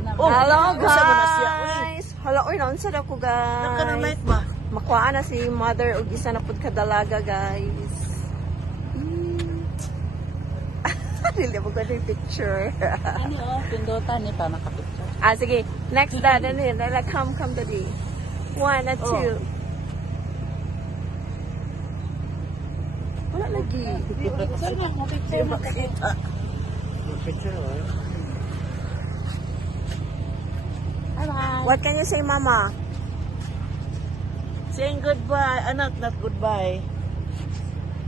Hello guys! Hello, uy, naunsa na ko guys. Naka-light ba? Makuha na si mother ug isa na pud kadalaga guys. Dili mo ko yung picture. Pindutan ni pa naka-picture. Sige. Next dad and then come daddy. 1 and 2. Wala lagi. Saan nga mo picture makakita? Picture, What can you say, Mama? Saying goodbye. Anak, not goodbye.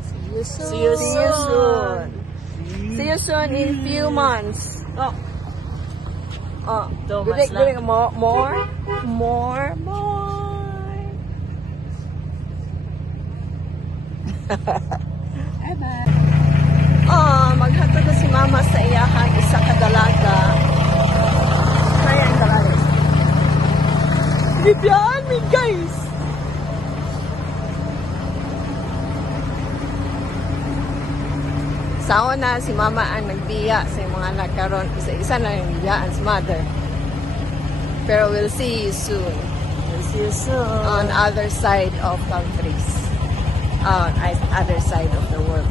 See you soon. See you soon. See you soon in few months. Oh. 2 months lang. More. Bye-bye. Maghatod na si Mama sa iyahang isa kadalaga. Kaya ang dalaga. Bibiyaan me, guys! Sao na si Mama ang nagbiya sa mga anak karon. Isa na yung biyaan si Mother. Pero we'll see you soon. We'll see you soon. On other side of countries. On other side of the world.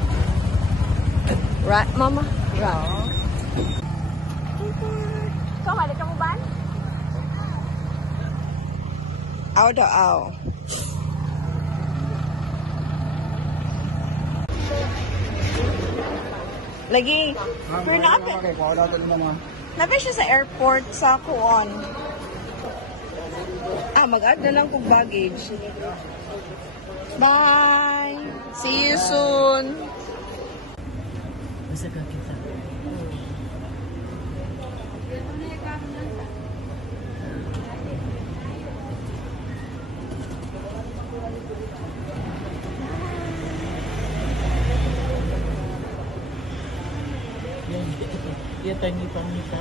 Right, Mama? Right. Ikaw, halik ka mo ba? Aw daw, aw. Lagi, pero nabi siya sa airport sa Kuon. Mag-add na lang kong baggage. Bye! See you soon! Basta ka kita. Yan tangi pangita.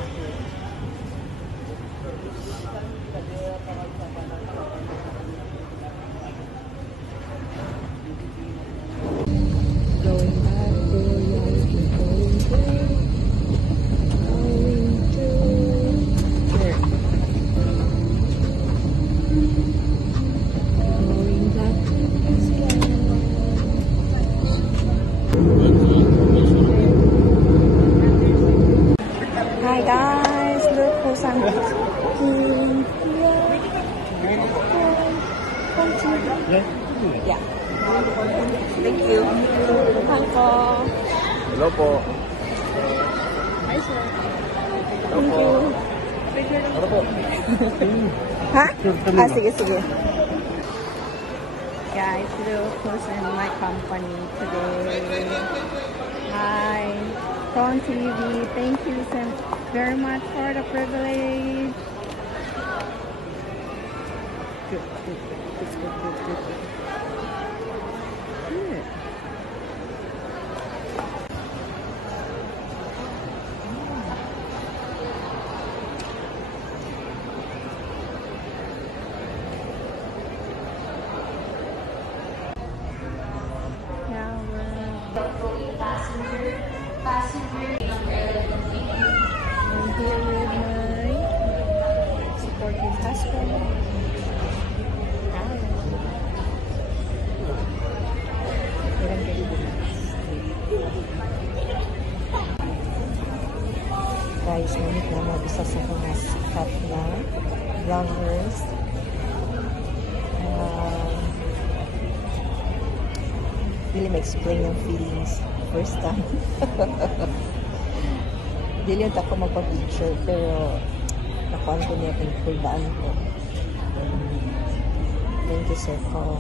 Hi guys, look who's on Yeah. Thank you. Hi po. Hello po. Hi sir. Thank you. Ano po? Ha? Sige. Guys, look who's in my company today. Hi. Ton TV, thank you very much for the privilege. Good. Now we're I'm here with my supportive husband. Guys, ngunit na isa sa mga sikat na vloggers. Really ma-explain yung feelings first time. Dili yung ako magpa-picture pero nakuhaan ko niya kung kuldaan ko. Thank you sir po.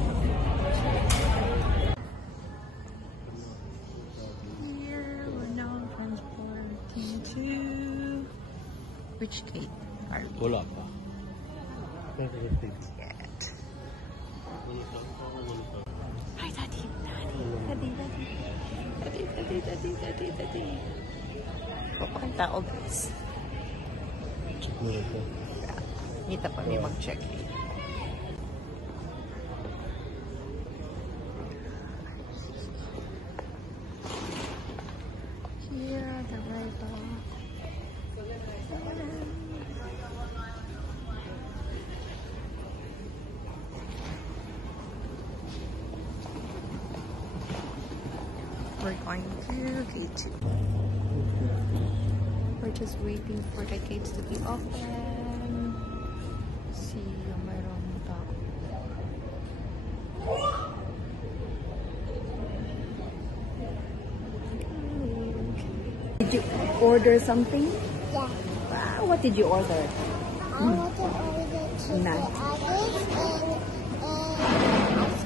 Here we're now transporting to which gate are we? Wala pa. Yet. Hi daddy. Papakang tao guys. Check mo rin po. Kita pa may mag-check. Here, the right off. We're going to gate 2. We're just waiting for the gates to be open. See yung mayroong tao. Did you order something? Yeah. Wow, what did you order? I want to order chicken Nut. nuggets and